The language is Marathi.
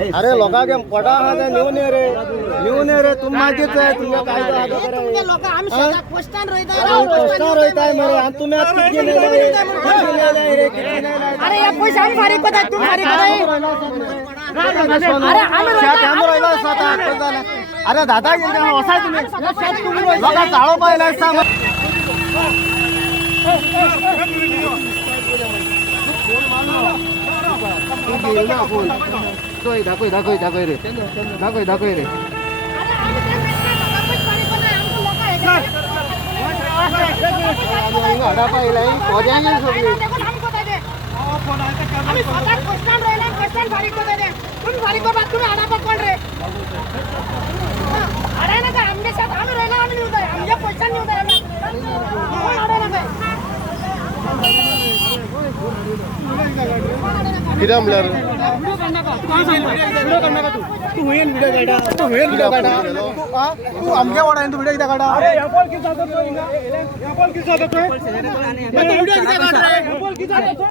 अरे लोकांगे पडा हा नेऊन ये रे तुम मागीच आहे तुमच्या काय तुमचे लोक आम्ही शेतात पोस्टान रोयताय मरे आणि तुम्ही आज किती नाही रे किती नाही अरे या पैसे आम्ही फारीक होत आहे तू फारीक होत आहे अरे दादा असा तुम्ही लोका चाळो पाहिलाय दाखव रे हडा पाहिलाय आम्ही स्वतः पोस्टान राहिला पोस्टान फारीक होत आहे तुम्ही फारीक होता तुम्ही आडा कोण रे अरे ना का आमच्या साथ आम्ही राहिला आम्ही निवड आहे आमच्या पोस्टान निवड आहे कोण अडे ना काय किती आमल्यार तू व्हिडिओ काढा तू आमच्या वाडा तू व्हिडिओ किती काढा